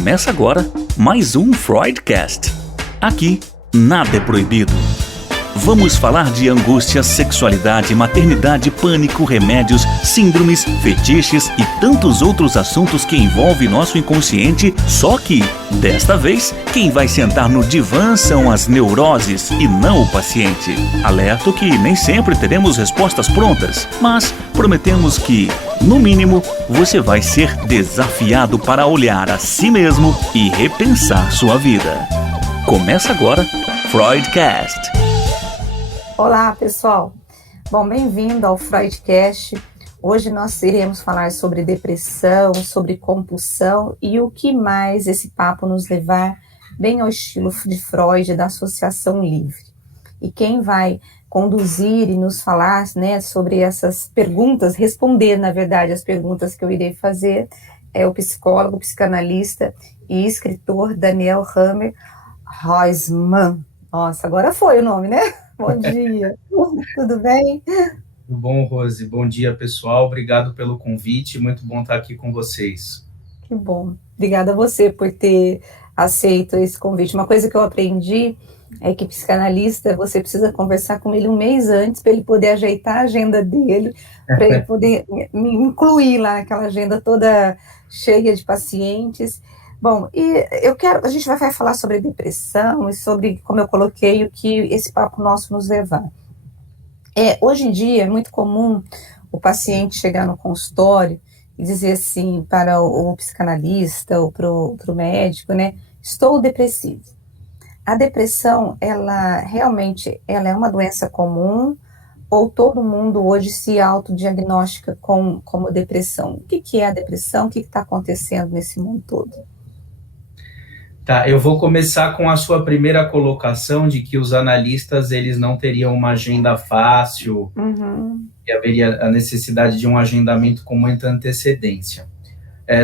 Começa agora mais um Freudcast. Aqui, nada é proibido. Vamos falar de angústia, sexualidade, maternidade, pânico, remédios, síndromes, fetiches e tantos outros assuntos que envolvem nosso inconsciente, só que, desta vez, quem vai sentar no divã são as neuroses e não o paciente. Alerto que nem sempre teremos respostas prontas, mas prometemos que, no mínimo, você vai ser desafiado para olhar a si mesmo e repensar sua vida. Começa agora, Freudcast. Olá, pessoal. Bom, bem-vindo ao Freudcast. Hoje nós iremos falar sobre depressão, sobre compulsão e o que mais esse papo nos levar bem ao estilo de Freud, da Associação Livre. E quem vai conduzir e nos falar, né, sobre essas perguntas, responder, na verdade, as perguntas que eu irei fazer, é o psicólogo, psicanalista e escritor Daniel Hammer Roisman. Nossa, agora foi o nome, né? Bom dia, tudo bem? Tudo bom, Rose? Bom dia, pessoal. Obrigado pelo convite, muito bom estar aqui com vocês. Que bom. Obrigada a você por ter aceito esse convite. Uma coisa que eu aprendi é que psicanalista, você precisa conversar com ele um mês antes para ele poder ajeitar a agenda dele, para ele poder me incluir lá naquela agenda toda cheia de pacientes. Bom, e a gente vai falar sobre depressão e sobre, como eu coloquei, o que esse papo nosso nos levar. Hoje em dia é muito comum o paciente chegar no consultório e dizer assim para o psicanalista ou para o médico, né, estou depressivo. A depressão, ela realmente é uma doença comum ou todo mundo hoje se autodiagnostica como depressão? O que é a depressão? O que está acontecendo nesse mundo todo? Tá, eu vou começar com a sua primeira colocação de que os analistas, eles não teriam uma agenda fácil, e haveria a necessidade de um agendamento com muita antecedência.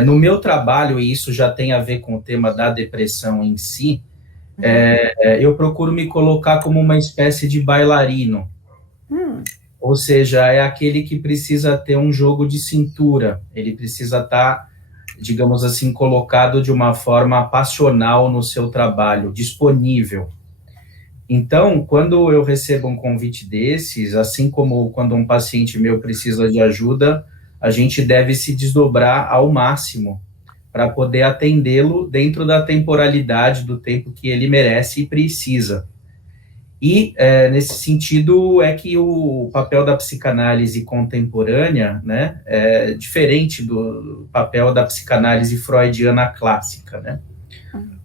No meu trabalho, e isso já tem a ver com o tema da depressão em si, eu procuro me colocar como uma espécie de bailarino, ou seja, é aquele que precisa ter um jogo de cintura, ele precisa estar, digamos assim, colocado de uma forma passional no seu trabalho, disponível. Então, quando eu recebo um convite desses, assim como quando um paciente meu precisa de ajuda, a gente deve se desdobrar ao máximo para poder atendê-lo dentro da temporalidade do tempo que ele merece e precisa. E, nesse sentido, é que o papel da psicanálise contemporânea, né, é diferente do papel da psicanálise freudiana clássica, né?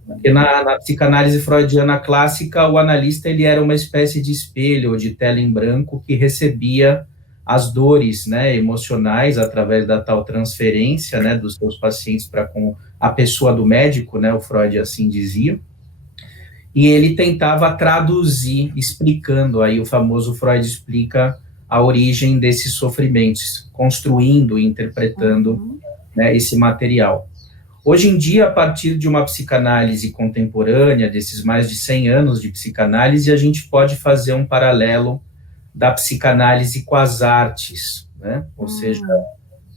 Porque na psicanálise freudiana clássica, o analista ele era uma espécie de espelho, de tela em branco, que recebia as dores, né, emocionais através da tal transferência, né, dos seus pacientes para com a pessoa do médico, né, o Freud assim dizia. E ele tentava traduzir, explicando, aí o famoso Freud explica a origem desses sofrimentos, construindo e interpretando, né, esse material. Hoje em dia, a partir de uma psicanálise contemporânea, desses mais de 100 anos de psicanálise, a gente pode fazer um paralelo da psicanálise com as artes, né? Ou seja,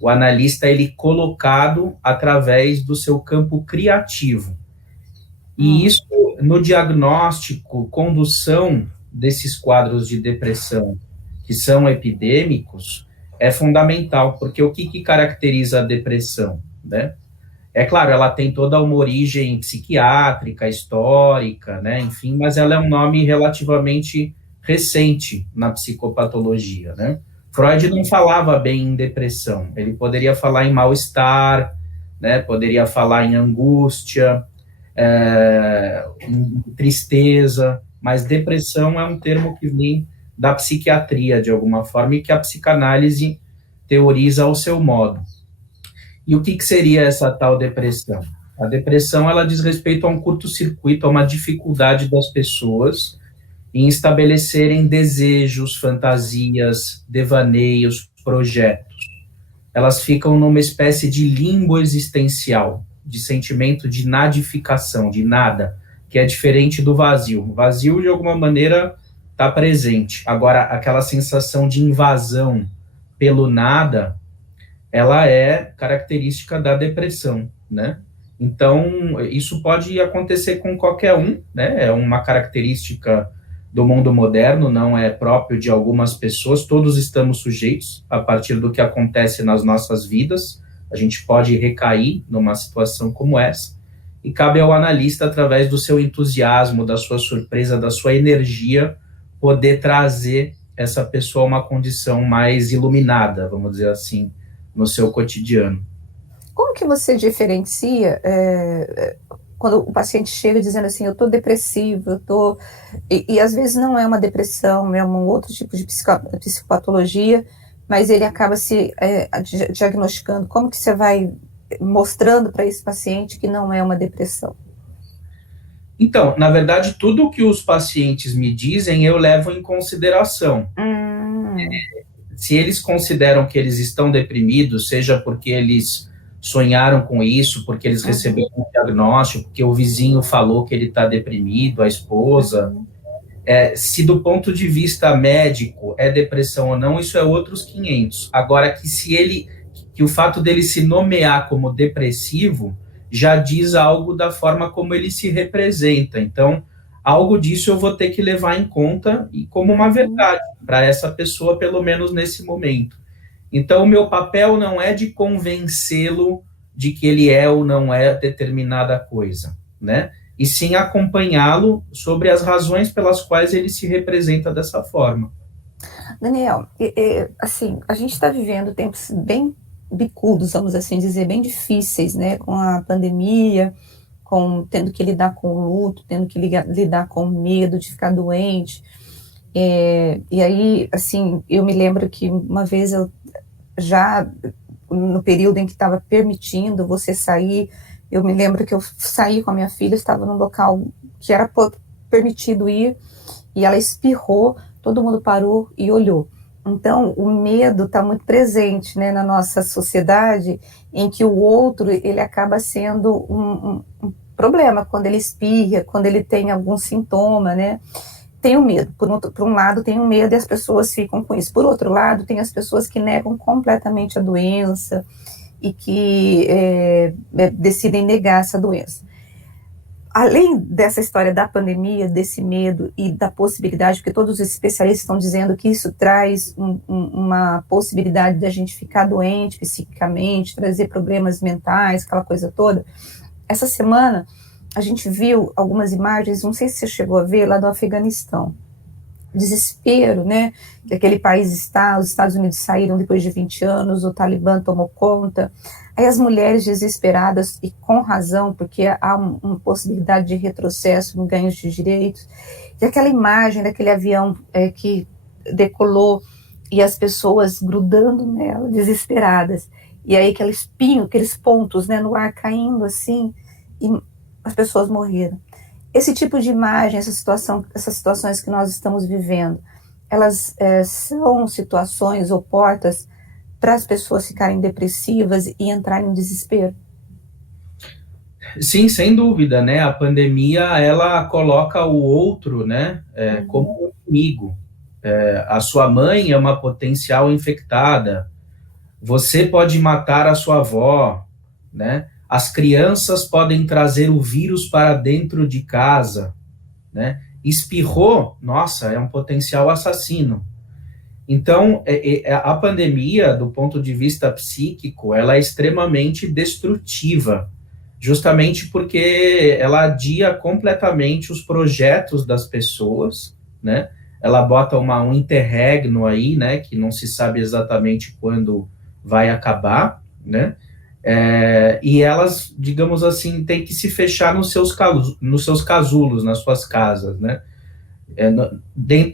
o analista ele colocado através do seu campo criativo. E isso, no diagnóstico, condução desses quadros de depressão, que são epidêmicos, é fundamental, porque o que caracteriza a depressão, né? É claro, ela tem toda uma origem psiquiátrica, histórica, né? Enfim, mas ela é um nome relativamente recente na psicopatologia, né? Freud não falava bem em depressão, ele poderia falar em mal-estar, né? Poderia falar em angústia, em tristeza, mas depressão é um termo que vem da psiquiatria, de alguma forma, e que a psicanálise teoriza ao seu modo. E o que seria essa tal depressão? A depressão, ela diz respeito a um curto-circuito, a uma dificuldade das pessoas em estabelecerem desejos, fantasias, devaneios, projetos. Elas ficam numa espécie de limbo existencial, de sentimento de nadificação, de nada, que é diferente do vazio. O vazio, de alguma maneira, está presente. Agora, aquela sensação de invasão pelo nada, ela é característica da depressão, né? Então, isso pode acontecer com qualquer um, né? É uma característica do mundo moderno, não é próprio de algumas pessoas, todos estamos sujeitos a partir do que acontece nas nossas vidas, a gente pode recair numa situação como essa, e cabe ao analista, através do seu entusiasmo, da sua surpresa, da sua energia, poder trazer essa pessoa a uma condição mais iluminada, vamos dizer assim, no seu cotidiano. Como que você diferencia quando o paciente chega dizendo assim, eu estou depressivo, eu estou... E às vezes não é uma depressão, é um outro tipo de psicopatologia, mas ele acaba se diagnosticando. Como que você vai mostrando para esse paciente que não é uma depressão? Então, na verdade, tudo que os pacientes me dizem, eu levo em consideração. Se eles consideram que eles estão deprimidos, seja porque eles sonharam com isso, porque eles receberam um diagnóstico, porque o vizinho falou que ele está deprimido, a esposa. Se do ponto de vista médico é depressão ou não, isso é outros 500. Agora, que o fato dele se nomear como depressivo já diz algo da forma como ele se representa. Então, algo disso eu vou ter que levar em conta e como uma verdade para essa pessoa, pelo menos nesse momento. Então, o meu papel não é de convencê-lo de que ele é ou não é determinada coisa, né? E sim acompanhá-lo sobre as razões pelas quais ele se representa dessa forma. Daniel, assim, a gente está vivendo tempos bem bicudos, vamos assim dizer, bem difíceis, né? Com a pandemia, tendo que lidar com o luto, tendo que lidar com o medo de ficar doente. E aí, assim, eu me lembro que uma vez eu já no período em que estava permitindo você sair, eu me lembro que eu saí com a minha filha, estava num local que era permitido ir, e ela espirrou, todo mundo parou e olhou. Então, o medo está muito presente, né, na nossa sociedade, em que o outro, ele acaba sendo um problema, quando ele espirra, quando ele tem algum sintoma, né? Tem o medo, por um lado tem o medo e as pessoas ficam com isso, por outro lado tem as pessoas que negam completamente a doença e que decidem negar essa doença. Além dessa história da pandemia, desse medo e da possibilidade, porque todos os especialistas estão dizendo que isso traz uma possibilidade de a gente ficar doente psiquicamente, trazer problemas mentais, aquela coisa toda. Essa semana a gente viu algumas imagens, não sei se você chegou a ver, lá do Afeganistão. Desespero, né, que aquele país está, os Estados Unidos saíram depois de 20 anos, o Talibã tomou conta, aí as mulheres desesperadas, e com razão, porque há uma possibilidade de retrocesso no ganho de direitos, e aquela imagem daquele avião que decolou, e as pessoas grudando nela, desesperadas, e aí aqueles pontos, né, no ar caindo assim, e as pessoas morreram. Esse tipo de imagem, essas situações que nós estamos vivendo, elas são situações ou portas para as pessoas ficarem depressivas e entrarem em desespero? Sim, sem dúvida, né? A pandemia, ela coloca o outro, né, como um inimigo. A sua mãe é uma potencial infectada. Você pode matar a sua avó, né? As crianças podem trazer o vírus para dentro de casa, né? Espirrou, nossa, é um potencial assassino. Então, a pandemia, do ponto de vista psíquico, ela é extremamente destrutiva, justamente porque ela adia completamente os projetos das pessoas, né? Ela bota um interregno aí, né? Que não se sabe exatamente quando vai acabar, né? E elas, digamos assim, têm que se fechar nos seus casulos, nas suas casas, né?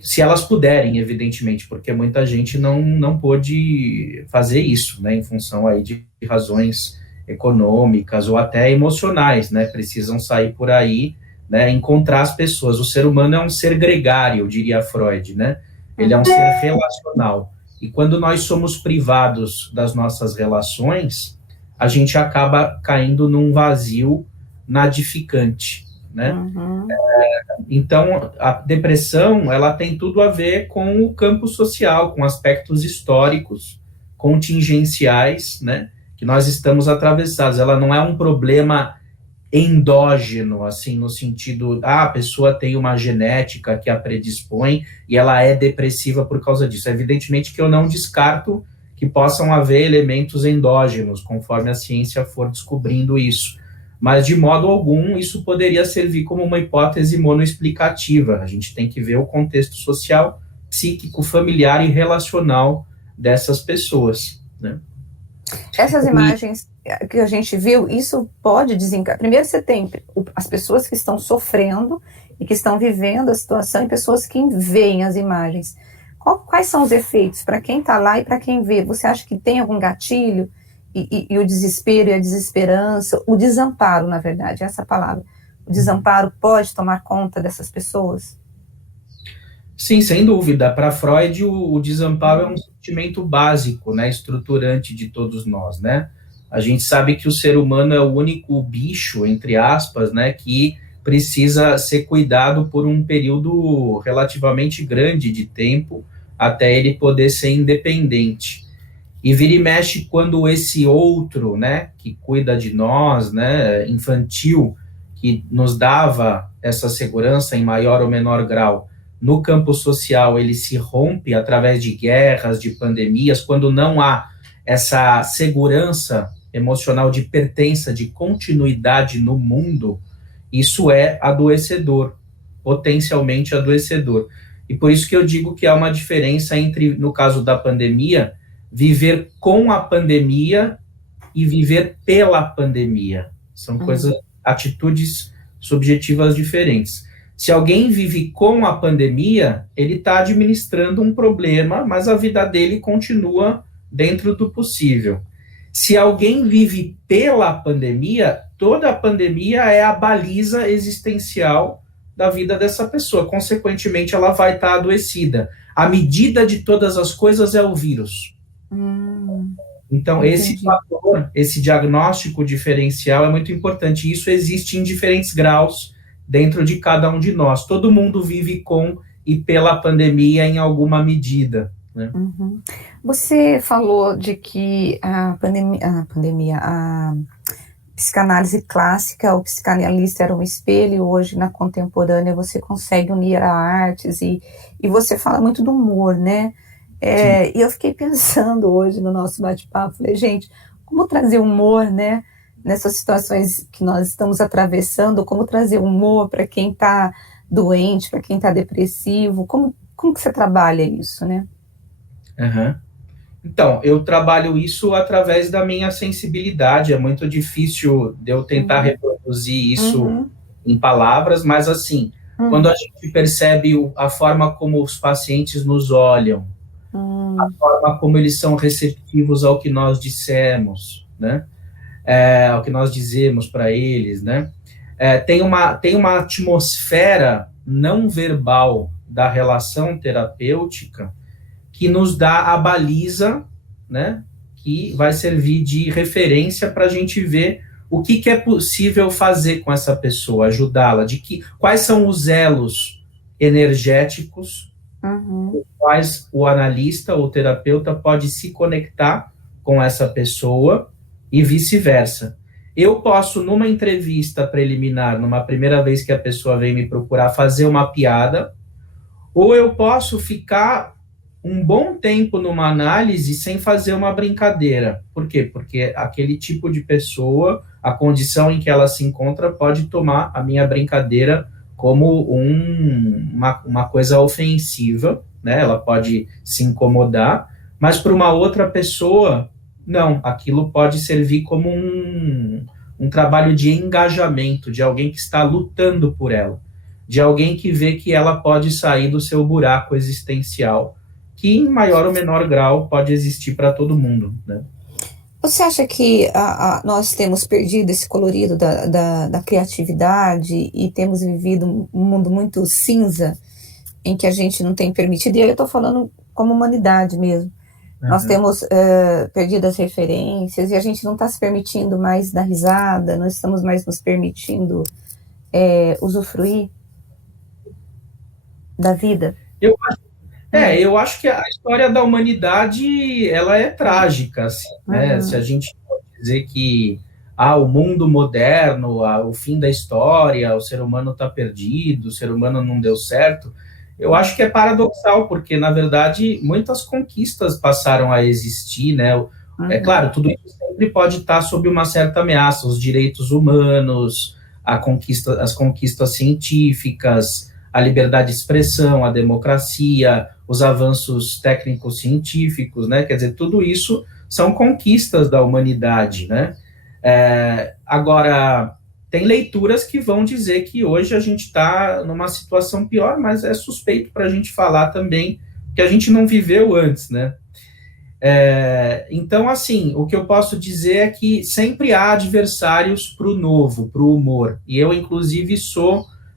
Se elas puderem, evidentemente, porque muita gente não pôde fazer isso, né? Em função aí de razões econômicas ou até emocionais, né? Precisam sair por aí, né? Encontrar as pessoas. O ser humano é um ser gregário, diria Freud, né? Ele é um ser relacional. E quando nós somos privados das nossas relações, a gente acaba caindo num vazio nadificante, né? Então, a depressão, ela tem tudo a ver com o campo social, com aspectos históricos, contingenciais, né? Que nós estamos atravessados. Ela não é um problema endógeno, assim, no sentido, a pessoa tem uma genética que a predispõe e ela é depressiva por causa disso. Evidentemente que eu não descarto que possam haver elementos endógenos, conforme a ciência for descobrindo isso. Mas, de modo algum, isso poderia servir como uma hipótese monoexplicativa. A gente tem que ver o contexto social, psíquico, familiar e relacional dessas pessoas, né? Essas imagens que a gente viu, isso pode desencadear. Primeiro você tem as pessoas que estão sofrendo e que estão vivendo a situação e pessoas que veem as imagens. Quais são os efeitos para quem está lá e para quem vê? Você acha que tem algum gatilho? E o desespero e a desesperança, o desamparo, na verdade, essa palavra. O desamparo pode tomar conta dessas pessoas? Sim, sem dúvida. Para Freud, o desamparo é um sentimento básico, né, estruturante de todos nós, né? A gente sabe que o ser humano é o único bicho, entre aspas, né, que precisa ser cuidado por um período relativamente grande de tempo até ele poder ser independente. E vira e mexe quando esse outro, né, que cuida de nós, né, infantil, que nos dava essa segurança em maior ou menor grau, no campo social ele se rompe através de guerras, de pandemias, quando não há essa segurança emocional de pertença, de continuidade no mundo, isso é adoecedor, potencialmente adoecedor. E por isso que eu digo que há uma diferença entre, no caso da pandemia, viver com a pandemia e viver pela pandemia. São coisas, atitudes subjetivas diferentes. Se alguém vive com a pandemia, ele está administrando um problema, mas a vida dele continua dentro do possível. Se alguém vive pela pandemia, toda a pandemia é a baliza existencial da vida dessa pessoa. Consequentemente, ela vai estar adoecida. A medida de todas as coisas é o vírus. Então, esse fator, esse diagnóstico diferencial é muito importante. Isso existe em diferentes graus dentro de cada um de nós. Todo mundo vive com e pela pandemia em alguma medida, né? Você falou de que a psicanálise clássica, o psicanalista era um espelho, hoje na contemporânea você consegue unir a artes e você fala muito do humor, né? E eu fiquei pensando hoje no nosso bate-papo, falei, gente, como trazer humor, né, nessas situações que nós estamos atravessando, como trazer humor para quem está doente, para quem está depressivo, como que você trabalha isso, né? Então, eu trabalho isso através da minha sensibilidade, é muito difícil de eu tentar reproduzir isso em palavras, mas assim, quando a gente percebe a forma como os pacientes nos olham, a forma como eles são receptivos ao que nós dissemos, né? Ao que nós dizemos para eles, né? Tem uma atmosfera não verbal da relação terapêutica que nos dá a baliza, né? Que vai servir de referência para a gente ver o que é possível fazer com essa pessoa, ajudá-la, quais são os elos energéticos quais o analista ou terapeuta pode se conectar com essa pessoa e vice-versa. Eu posso, numa entrevista preliminar, numa primeira vez que a pessoa vem me procurar, fazer uma piada, ou eu posso ficar um bom tempo numa análise sem fazer uma brincadeira. Por quê? Porque aquele tipo de pessoa, a condição em que ela se encontra, pode tomar a minha brincadeira como uma coisa ofensiva, né? Ela pode se incomodar, mas para uma outra pessoa, não, aquilo pode servir como um trabalho de engajamento, de alguém que está lutando por ela, de alguém que vê que ela pode sair do seu buraco existencial, que em maior ou menor grau pode existir para todo mundo, né? Você acha que nós temos perdido esse colorido da criatividade e temos vivido um mundo muito cinza, em que a gente não tem permitido, e aí eu estou falando como humanidade mesmo, nós temos perdido as referências e a gente não está se permitindo mais dar risada, não estamos mais nos permitindo usufruir da vida? Eu acho que a história da humanidade, ela é trágica, assim, né? Se a gente pode dizer que o mundo moderno, o fim da história, o ser humano está perdido, o ser humano não deu certo, eu acho que é paradoxal, porque, na verdade, muitas conquistas passaram a existir, né? É claro, tudo isso sempre pode estar sob uma certa ameaça, os direitos humanos, as conquistas científicas, a liberdade de expressão, a democracia, os avanços técnicos científicos, né? Quer dizer, tudo isso são conquistas da humanidade, né? Agora, tem leituras que vão dizer que hoje a gente está numa situação pior, mas é suspeito para a gente falar também, que a gente não viveu antes, né? Então, assim, o que eu posso dizer é que sempre há adversários para o novo, para o humor. E eu, inclusive,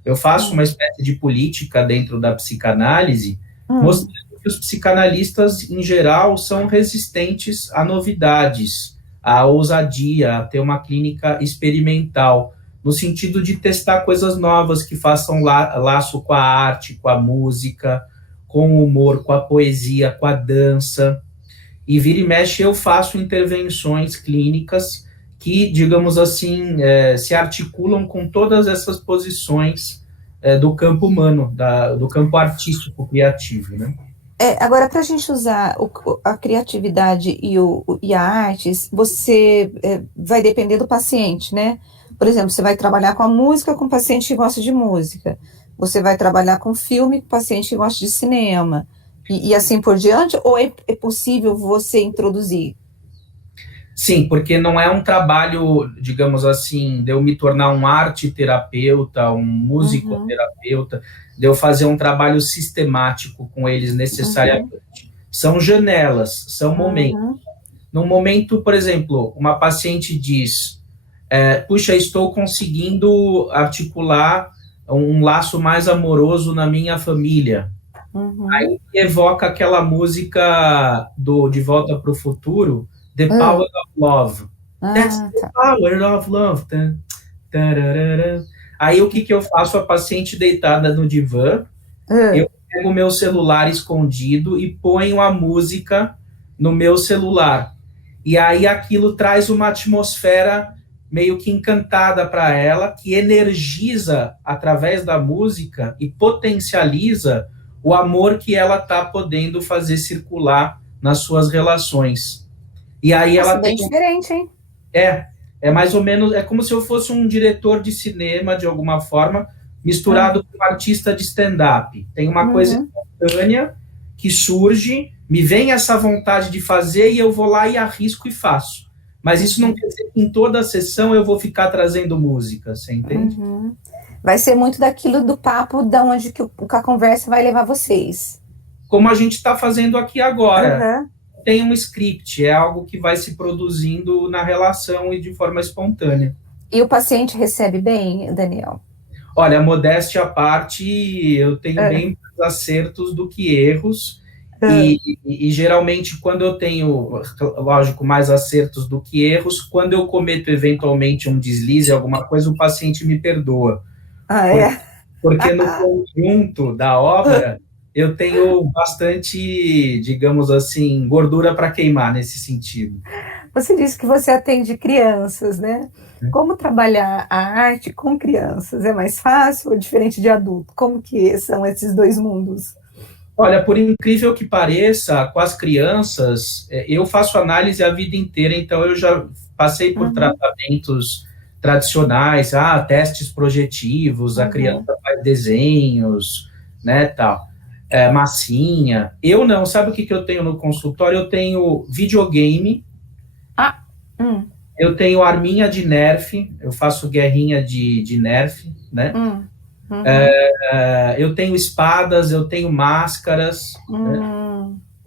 eu faço uma espécie de política dentro da psicanálise, mostrando que os psicanalistas, em geral, são resistentes a novidades, a ousadia, a ter uma clínica experimental, no sentido de testar coisas novas que façam laço com a arte, com a música, com o humor, com a poesia, com a dança. E vira e mexe eu faço intervenções clínicas que, digamos assim, se articulam com todas essas posições do campo humano, do campo artístico criativo, né? Agora, para a gente usar a criatividade e a arte, você vai depender do paciente, né? Por exemplo, você vai trabalhar com a música com o paciente que gosta de música. Você vai trabalhar com filme com o paciente que gosta de cinema. E assim por diante? Ou é possível você introduzir? Sim, porque não é um trabalho, digamos assim, de eu me tornar um arte-terapeuta, um musicoterapeuta, de eu fazer um trabalho sistemático com eles necessariamente. São janelas, são momentos. Num momento, por exemplo, uma paciente diz, puxa, estou conseguindo articular um laço mais amoroso na minha família. Aí evoca aquela música De Volta para o Futuro, The Power of Love. That's the power of love. Aí o que eu faço? A paciente deitada no divã, eu pego o meu celular escondido e ponho a música no meu celular. E aí aquilo traz uma atmosfera meio que encantada para ela, que energiza através da música e potencializa o amor que ela está podendo fazer circular nas suas relações. E aí ela bem diferente, hein? É mais ou menos, é como se eu fosse um diretor de cinema, de alguma forma, misturado com um artista de stand-up. Tem uma coisa espontânea que surge, me vem essa vontade de fazer e eu vou lá e arrisco e faço. Mas isso não quer dizer que em toda a sessão eu vou ficar trazendo música, você entende? Vai ser muito daquilo do papo, da onde que a conversa vai levar vocês. Como a gente está fazendo aqui agora. Tem um script, é algo que vai se produzindo na relação e de forma espontânea. E o paciente recebe bem, Daniel? Olha, modéstia à parte, eu tenho bem mais acertos do que erros, e geralmente quando eu tenho, lógico, mais acertos do que erros, quando eu cometo eventualmente um deslize, alguma coisa, o paciente me perdoa. Porque no conjunto da obra, eu tenho bastante, digamos assim, gordura para queimar nesse sentido. Você disse que você atende crianças, né? Como trabalhar a arte com crianças? É mais fácil ou diferente de adulto? Como que são esses dois mundos? Olha, por incrível que pareça, com as crianças, eu faço análise a vida inteira, então eu já passei por tratamentos tradicionais, testes projetivos, a criança faz desenhos, né, tal. Massinha. Eu não, sabe o que eu tenho no consultório? Eu tenho videogame, eu tenho arminha de Nerf, eu faço guerrinha de Nerf, né? Eu tenho espadas, eu tenho máscaras, né?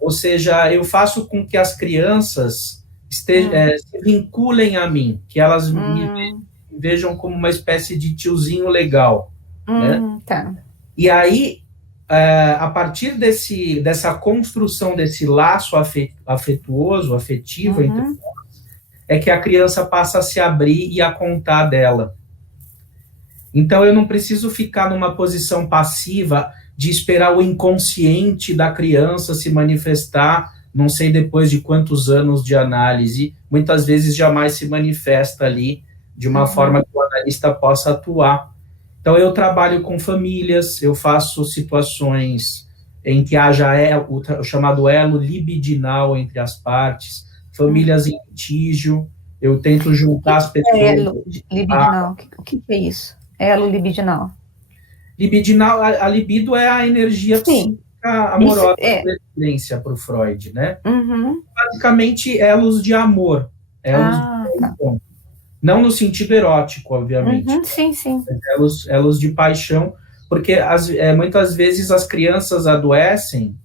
Ou seja, eu faço com que as crianças se vinculem a mim, que elas me vejam como uma espécie de tiozinho legal, né? E aí, a partir dessa construção desse laço afetivo entre nós, é que a criança passa a se abrir e a contar dela. Então, eu não preciso ficar numa posição passiva de esperar o inconsciente da criança se manifestar, não sei depois de quantos anos de análise, muitas vezes jamais se manifesta ali de uma forma que o analista possa atuar. Então, eu trabalho com famílias, eu faço situações em que haja o chamado elo libidinal entre as partes, famílias em litígio, eu tento juntar as pessoas. Elo libidinal, o que é isso? Elo libidinal. Libidinal, a libido é a energia psíquica amorosa por excelência para o Freud, né? Basicamente, elos de amor, elos de paixão. Não no sentido erótico, obviamente. Sim. Elos de paixão, porque muitas vezes as crianças adoecem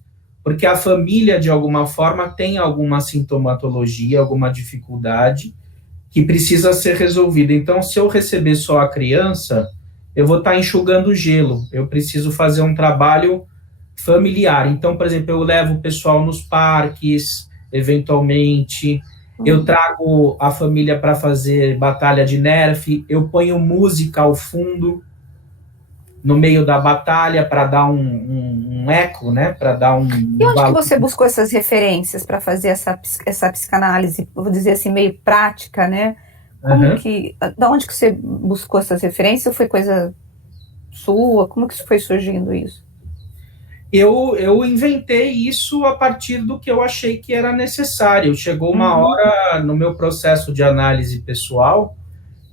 porque a família, de alguma forma, tem alguma sintomatologia, alguma dificuldade que precisa ser resolvida. Então, se eu receber só a criança, eu vou estar enxugando o gelo. Eu preciso fazer um trabalho familiar. Então, por exemplo, eu levo o pessoal nos parques, eventualmente, eu trago a família para fazer batalha de Nerf, eu ponho música ao fundo, no meio da batalha, para dar um eco, né? Para dar um... E onde que você buscou essas referências para fazer essa psicanálise, vou dizer assim, meio prática, né? Da onde que você buscou essas referências? Ou foi coisa sua? Como que foi surgindo isso? Eu inventei isso a partir do que eu achei que era necessário. Chegou uma hora no meu processo de análise pessoal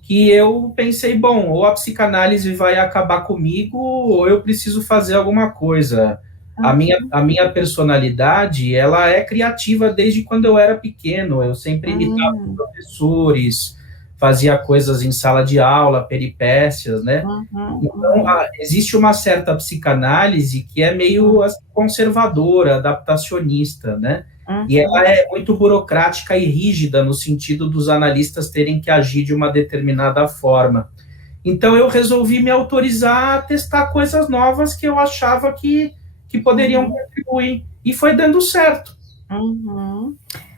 que eu pensei, bom, ou a psicanálise vai acabar comigo, ou eu preciso fazer alguma coisa. A minha personalidade, ela é criativa desde quando eu era pequeno. Eu sempre imitava professores, fazia coisas em sala de aula, peripécias, né? Então, existe uma certa psicanálise que é meio conservadora, adaptacionista, né? E ela é muito burocrática e rígida no sentido dos analistas terem que agir de uma determinada forma. Então, eu resolvi me autorizar a testar coisas novas que eu achava que poderiam contribuir. E foi dando certo.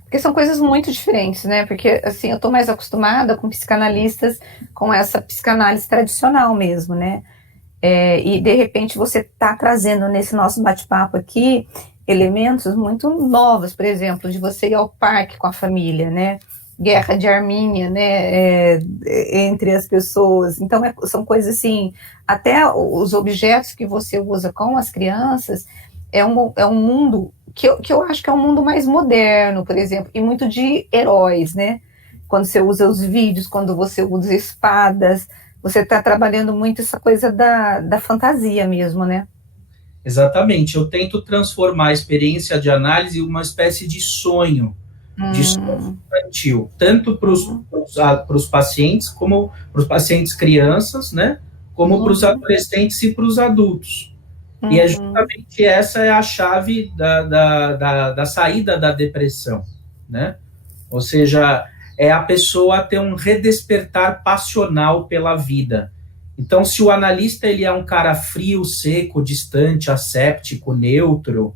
Porque são coisas muito diferentes, né? Porque, assim, eu estou mais acostumada com psicanalistas com essa psicanálise tradicional mesmo, né? E, de repente, você está trazendo nesse nosso bate-papo aqui elementos muito novos, por exemplo, de você ir ao parque com a família, né? Guerra de Armínia, né? Entre as pessoas. Então, são coisas assim, até os objetos que você usa com as crianças é um mundo que eu acho que é um mundo mais moderno, por exemplo, e muito de heróis, né? Quando você usa os vídeos, quando você usa espadas, você está trabalhando muito essa coisa da fantasia mesmo, né? Exatamente. Eu tento transformar a experiência de análise em uma espécie de sonho infantil, tanto para os pacientes, como para os pacientes crianças, né? Como para os adolescentes e para os adultos. E é justamente essa é a chave da saída da depressão, né? Ou seja, é a pessoa ter um redespertar passional pela vida. Então, se o analista ele é um cara frio, seco, distante, asséptico, neutro,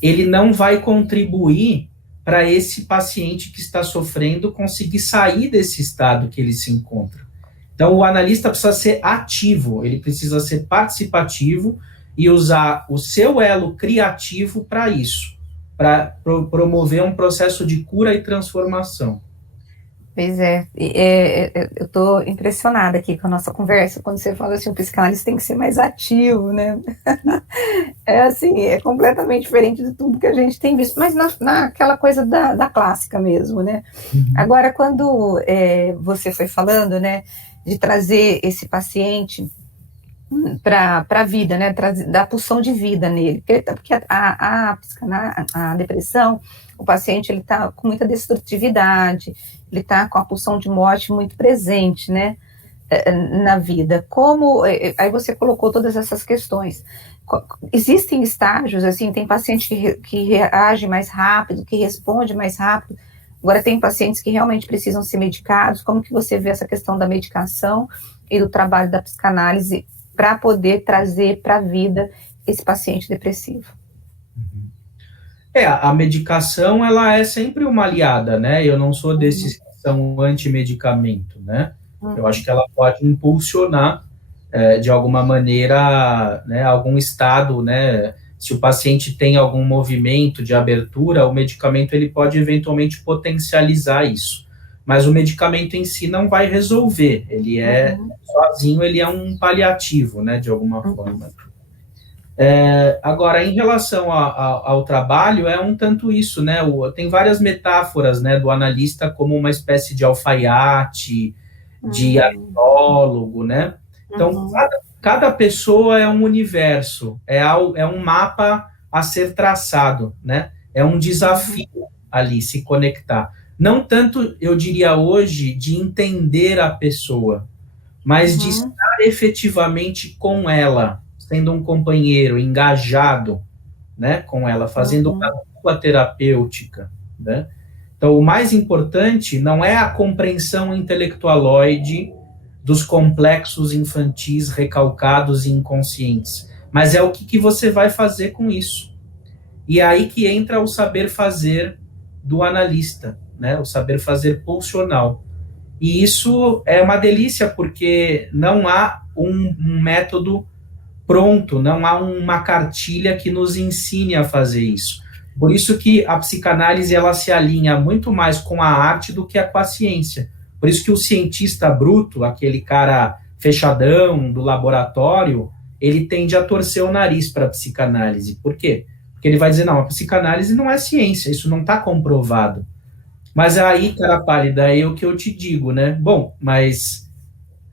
ele não vai contribuir para esse paciente que está sofrendo conseguir sair desse estado que ele se encontra. Então, o analista precisa ser ativo, ele precisa ser participativo e usar o seu elo criativo para isso, para promover um processo de cura e transformação. Pois eu estou impressionada aqui com a nossa conversa, quando você fala assim, o psicanalista tem que ser mais ativo, né? É completamente diferente de tudo que a gente tem visto, mas naquela coisa da clássica mesmo, né? Agora, quando você foi falando, né, de trazer esse paciente para a vida, né, da pulsão de vida nele, porque a depressão, o paciente ele está com muita destrutividade, ele está com a pulsão de morte muito presente, né, na vida. Aí você colocou todas essas questões. Existem estágios, assim, tem paciente que reage mais rápido, que responde mais rápido. Agora tem pacientes que realmente precisam ser medicados. Como que você vê essa questão da medicação e do trabalho da psicanálise para poder trazer para a vida esse paciente depressivo? A medicação, ela é sempre uma aliada, né? Eu não sou desses que são anti-medicamento, né? Eu acho que ela pode impulsionar, de alguma maneira, né, algum estado, né? Se o paciente tem algum movimento de abertura, o medicamento ele pode eventualmente potencializar isso. mas o medicamento em si não vai resolver, ele sozinho, ele é um paliativo, né, de alguma forma. Agora, em relação ao trabalho, é um tanto isso, né, tem várias metáforas, né, do analista como uma espécie de alfaiate, de arqueólogo, né, então cada pessoa é um universo, é um mapa a ser traçado, né, é um desafio ali se conectar. Não tanto, eu diria hoje, de entender a pessoa, mas de estar efetivamente com ela, sendo um companheiro engajado, né, com ela, fazendo uma dupla terapêutica, né? Então, o mais importante não é a compreensão intelectualoide dos complexos infantis recalcados e inconscientes, mas é o que você vai fazer com isso. E é aí que entra o saber fazer do analista, né, o saber fazer pulsional. E isso é uma delícia, porque não há um método pronto, não há uma cartilha que nos ensine a fazer isso. Por isso que a psicanálise ela se alinha muito mais com a arte do que com a ciência. Por isso que o cientista bruto, aquele cara fechadão do laboratório, ele tende a torcer o nariz para a psicanálise. Por quê? Porque ele vai dizer, não, a psicanálise não é ciência, isso não está comprovado. Mas aí, cara pálida, é o que eu te digo, né? Bom, mas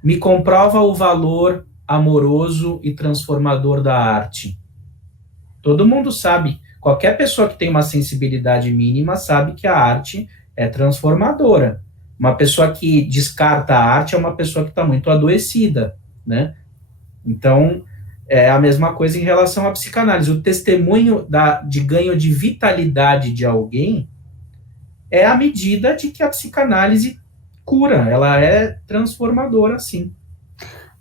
me comprova o valor amoroso e transformador da arte. Todo mundo sabe, qualquer pessoa que tem uma sensibilidade mínima sabe que a arte é transformadora. Uma pessoa que descarta a arte é uma pessoa que está muito adoecida, né? Então, é a mesma coisa em relação à psicanálise. O testemunho de ganho de vitalidade de alguém é a medida de que a psicanálise cura, ela é transformadora, sim.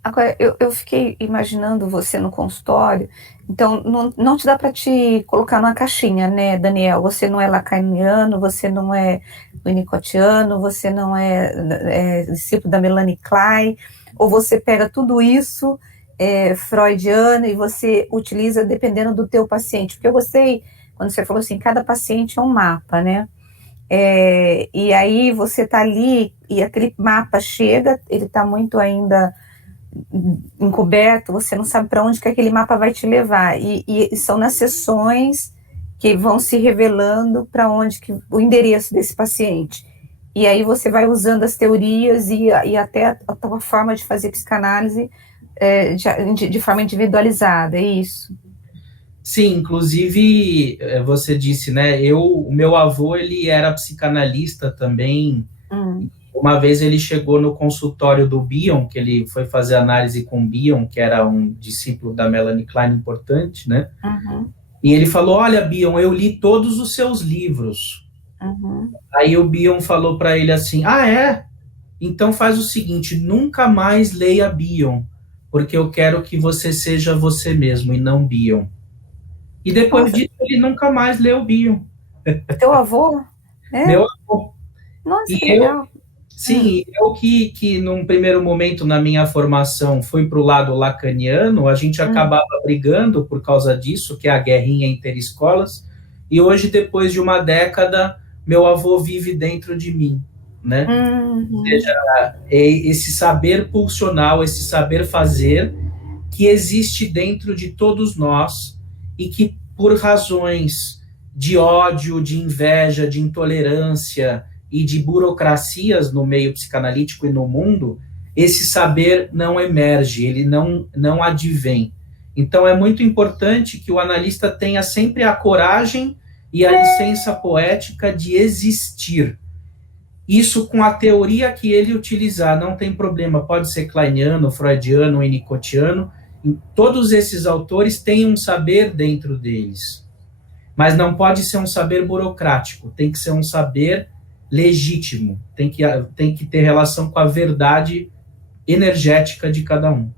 Agora, eu fiquei imaginando você no consultório, então não te dá para te colocar numa caixinha, né, Daniel? Você não é lacaniano, você não é winnicottiano, você não é discípulo da Melanie Klein, ou você pega tudo isso freudiano e você utiliza dependendo do teu paciente. Porque eu gostei, quando você falou assim, cada paciente é um mapa, né? E aí você está ali e aquele mapa chega, ele está muito ainda encoberto, você não sabe para onde que aquele mapa vai te levar, e são nas sessões que vão se revelando para onde que o endereço desse paciente, e aí você vai usando as teorias e até a tua forma de fazer psicanálise de forma individualizada, é isso? Sim, inclusive você disse, né, o meu avô, ele era psicanalista também. Uma vez ele chegou no consultório do Bion, que ele foi fazer análise com o Bion, que era um discípulo da Melanie Klein importante, né? E ele falou, olha, Bion, eu li todos os seus livros. Aí o Bion falou para ele assim, então faz o seguinte, nunca mais leia Bion, porque eu quero que você seja você mesmo e não Bion. E depois disso ele nunca mais leu Bion. Teu avô? Meu avô. Nossa, que legal. Sim, eu que num primeiro momento na minha formação fui para o lado lacaniano, a gente acabava brigando por causa disso, que é a guerrinha interescolas, e hoje, depois de uma década, meu avô vive dentro de mim, né? Ou seja, esse saber pulsional, esse saber fazer, que existe dentro de todos nós, e que por razões de ódio, de inveja, de intolerância e de burocracias no meio psicanalítico e no mundo, esse saber não emerge, ele não advém. Então é muito importante que o analista tenha sempre a coragem e a licença poética de existir. Isso com a teoria que ele utilizar, não tem problema, pode ser kleiniano, freudiano, winnicottiano, todos esses autores têm um saber dentro deles, mas não pode ser um saber burocrático, tem que ser um saber legítimo, tem que ter relação com a verdade energética de cada um.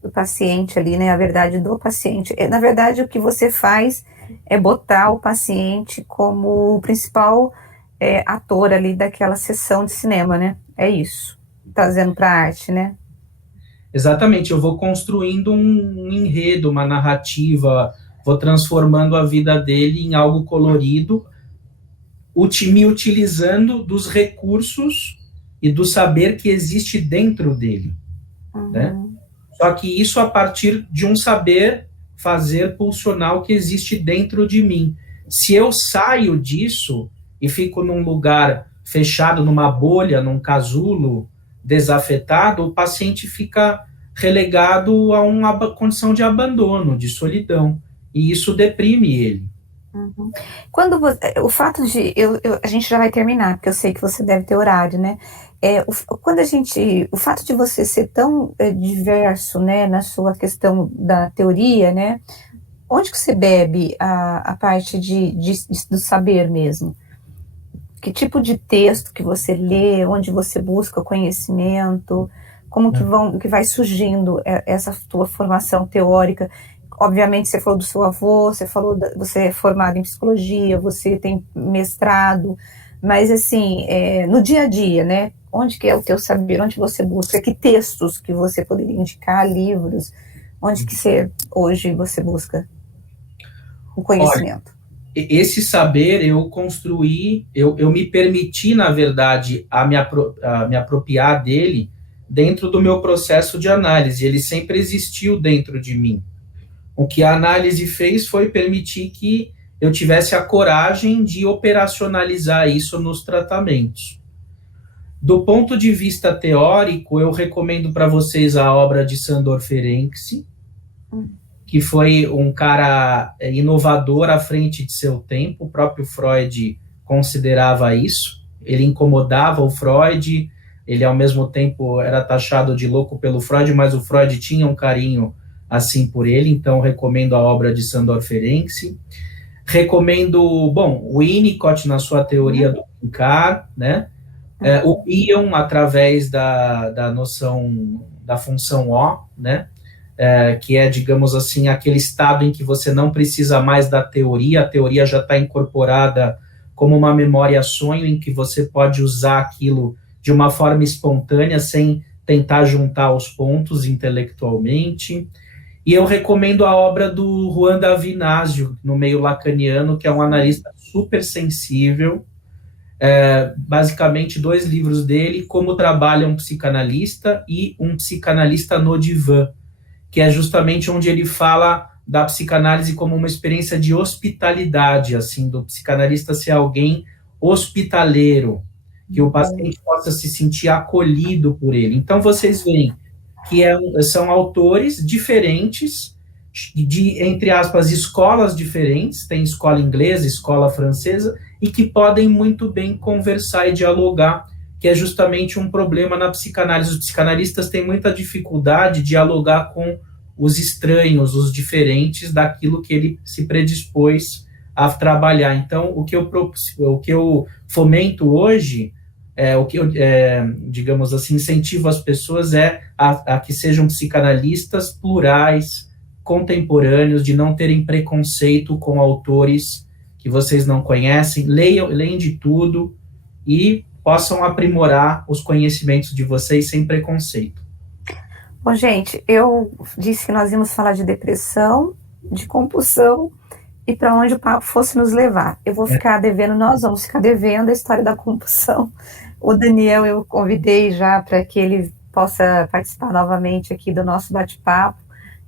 Do paciente ali, né, a verdade do paciente. Na verdade, o que você faz é botar o paciente como o principal ator ali daquela sessão de cinema, né, é isso, trazendo para a arte, né? Exatamente, eu vou construindo um enredo, uma narrativa, vou transformando a vida dele em algo colorido. me utilizando dos recursos e do saber que existe dentro dele, né? Só que isso a partir de um saber fazer pulsional que existe dentro de mim. Se eu saio disso e fico num lugar fechado, numa bolha, num casulo, desafetado, o paciente fica relegado a uma condição de abandono, de solidão, e isso deprime ele. Quando o fato de a gente já vai terminar, porque eu sei que você deve ter horário, né? O fato de você ser tão diverso, né, na sua questão da teoria, né? Onde que você bebe a parte do saber mesmo? Que tipo de texto que você lê? Onde você busca o conhecimento? Como que vai surgindo essa tua formação teórica? Obviamente, você falou do seu avô, você é formado em psicologia, você tem mestrado, mas, assim, no dia a dia, né? Onde que é o teu saber? Onde você busca? Que textos que você poderia indicar, livros? Onde que hoje você busca o conhecimento? Olha, esse saber eu construí, eu me permiti, na verdade, a me apropriar dele dentro do meu processo de análise. Ele sempre existiu dentro de mim. O que a análise fez foi permitir que eu tivesse a coragem de operacionalizar isso nos tratamentos. Do ponto de vista teórico, eu recomendo para vocês a obra de Sándor Ferenczi, que foi um cara inovador à frente de seu tempo. O próprio Freud considerava isso. Ele incomodava o Freud, ele ao mesmo tempo era taxado de louco pelo Freud, mas o Freud tinha um carinho assim por ele, então recomendo a obra de Sándor Ferenczi. Recomendo, o Winnicott na sua teoria do brincar, né? O Bion através da noção da função O, né? Que é, digamos assim, aquele estado em que você não precisa mais da teoria, a teoria já está incorporada como uma memória-sonho em que você pode usar aquilo de uma forma espontânea, sem tentar juntar os pontos intelectualmente. E eu recomendo a obra do Juan Davinasio, no meio lacaniano, que é um analista super sensível. Basicamente, 2 livros dele, Como Trabalha um Psicanalista e Um Psicanalista no Divã, que é justamente onde ele fala da psicanálise como uma experiência de hospitalidade, assim, do psicanalista ser alguém hospitaleiro, que o paciente possa se sentir acolhido por ele. Então, vocês veem que são autores diferentes, de, entre aspas, escolas diferentes, tem escola inglesa, escola francesa, e que podem muito bem conversar e dialogar, que é justamente um problema na psicanálise. Os psicanalistas têm muita dificuldade de dialogar com os estranhos, os diferentes daquilo que ele se predispôs a trabalhar. Então, o que eu fomento hoje, o que eu, digamos assim, incentivo as pessoas a que sejam psicanalistas plurais, contemporâneos, de não terem preconceito com autores que vocês não conhecem, leem de tudo e possam aprimorar os conhecimentos de vocês sem preconceito. Bom, gente, eu disse que nós íamos falar de depressão, de compulsão e para onde o papo fosse nos levar. Eu vou ficar devendo, nós vamos ficar devendo a história da compulsão. O Daniel eu convidei já para que ele possa participar novamente aqui do nosso bate-papo,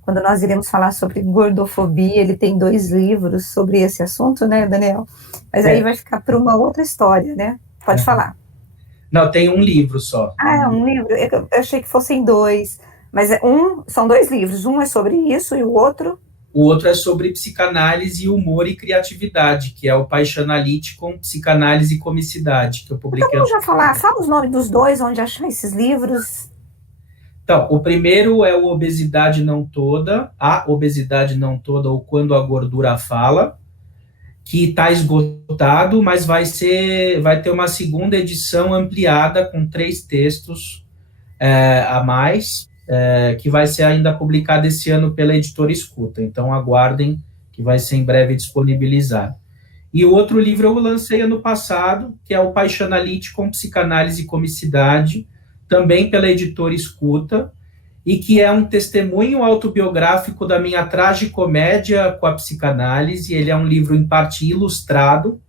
quando nós iremos falar sobre gordofobia. Ele tem 2 livros sobre esse assunto, né, Daniel? Mas aí vai ficar para uma outra história, né? Pode falar. Não, tem um livro só. É um livro? Eu achei que fossem 2, mas são 2 livros. Um é sobre isso e o outro... O outro é sobre psicanálise, humor e criatividade, que é o Paixanalyticon, Psicanálise e Comicidade, que eu publiquei. Então vamos já falar, fala os nomes dos 2, onde achar esses livros. Então, o primeiro é o Obesidade Não Toda, A Obesidade Não Toda, ou Quando a Gordura Fala, que está esgotado, mas vai ter uma segunda edição ampliada com 3 textos a mais, que vai ser ainda publicada esse ano pela Editora Escuta. Então, aguardem, que vai ser em breve disponibilizado. E o outro livro eu lancei ano passado, que é o Paixanalyticon, Psicanálise e Comicidade, também pela Editora Escuta, e que é um testemunho autobiográfico da minha tragicomédia com a psicanálise. Ele é um livro em parte ilustrado,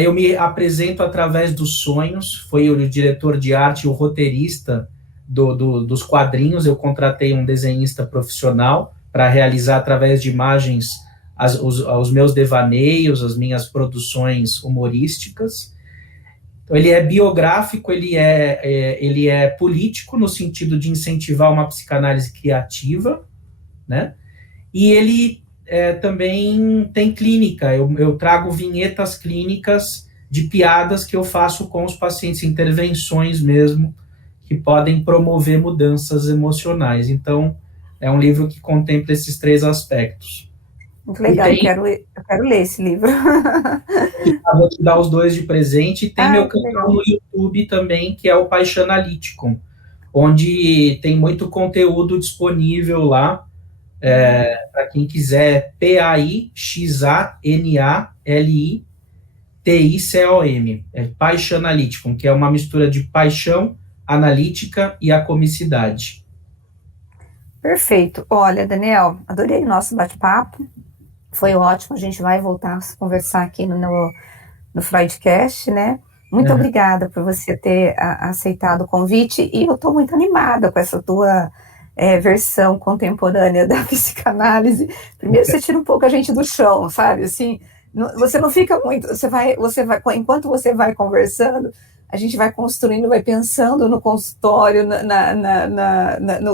Eu me apresento através dos sonhos. Foi o diretor de arte, o roteirista dos quadrinhos. Eu contratei um desenhista profissional para realizar através de imagens os meus devaneios, as minhas produções humorísticas. Então, ele é biográfico, ele é político no sentido de incentivar uma psicanálise criativa, né? E ele também tem clínica. Eu trago vinhetas clínicas de piadas que eu faço com os pacientes, intervenções mesmo, que podem promover mudanças emocionais. Então, é um livro que contempla esses 3 aspectos. Muito legal, eu quero ler esse livro. Vou te dar os 2 de presente. E tem meu canal no YouTube também, que é o Paixanalyticum, onde tem muito conteúdo disponível lá, para quem quiser. Paixanalyticum, Paixanalyticum, que é uma mistura de paixão, analítica e a comicidade. Perfeito. Olha, Daniel, adorei o nosso bate-papo. Foi ótimo, a gente vai voltar a conversar aqui no Freudcast, né? Muito obrigada por você ter aceitado o convite, e eu estou muito animada com essa tua versão contemporânea da psicanálise. Primeiro você tira um pouco a gente do chão, sabe? Assim, você não fica muito, você vai, enquanto você vai conversando, a gente vai construindo, vai pensando no consultório,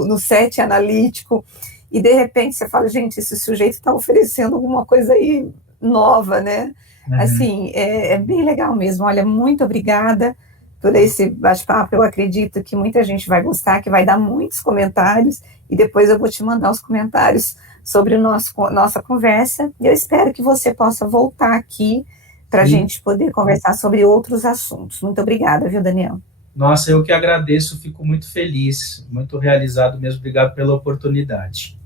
no set analítico, e de repente você fala, gente, esse sujeito está oferecendo alguma coisa aí nova, né? Assim, é bem legal mesmo. Olha, muito obrigada por esse bate-papo. Eu acredito que muita gente vai gostar, que vai dar muitos comentários, e depois eu vou te mandar os comentários sobre nossa conversa, e eu espero que você possa voltar aqui para a gente poder conversar sobre outros assuntos. Muito obrigada, viu, Daniel? Nossa, eu que agradeço, fico muito feliz, muito realizado mesmo. Obrigado pela oportunidade.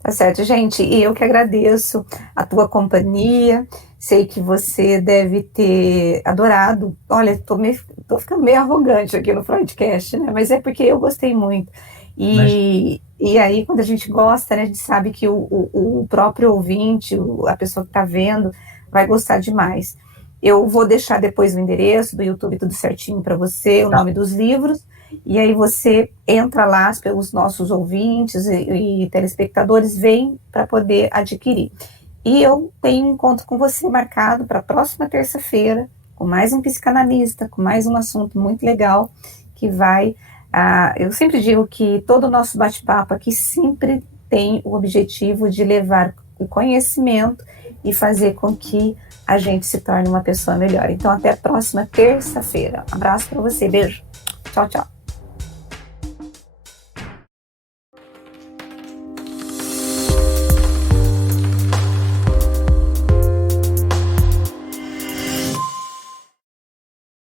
Tá certo, gente, e eu que agradeço a tua companhia. Sei que você deve ter adorado. Olha, tô ficando meio arrogante aqui no Freudcast, né? Mas é porque eu gostei muito. E aí, quando a gente gosta, né, a gente sabe que o próprio ouvinte, a pessoa que está vendo, vai gostar demais. Eu vou deixar depois o endereço do YouTube, tudo certinho para você, o nome dos livros, e aí você entra lá, pelos nossos ouvintes e telespectadores, vem para poder adquirir. E eu tenho um encontro com você marcado para a próxima terça-feira, com mais um psicanalista, com mais um assunto muito legal, que vai... eu sempre digo que todo o nosso bate-papo aqui sempre tem o objetivo de levar o conhecimento e fazer com que a gente se torne uma pessoa melhor. Então, até a próxima terça-feira. Abraço para você, beijo. Tchau, tchau.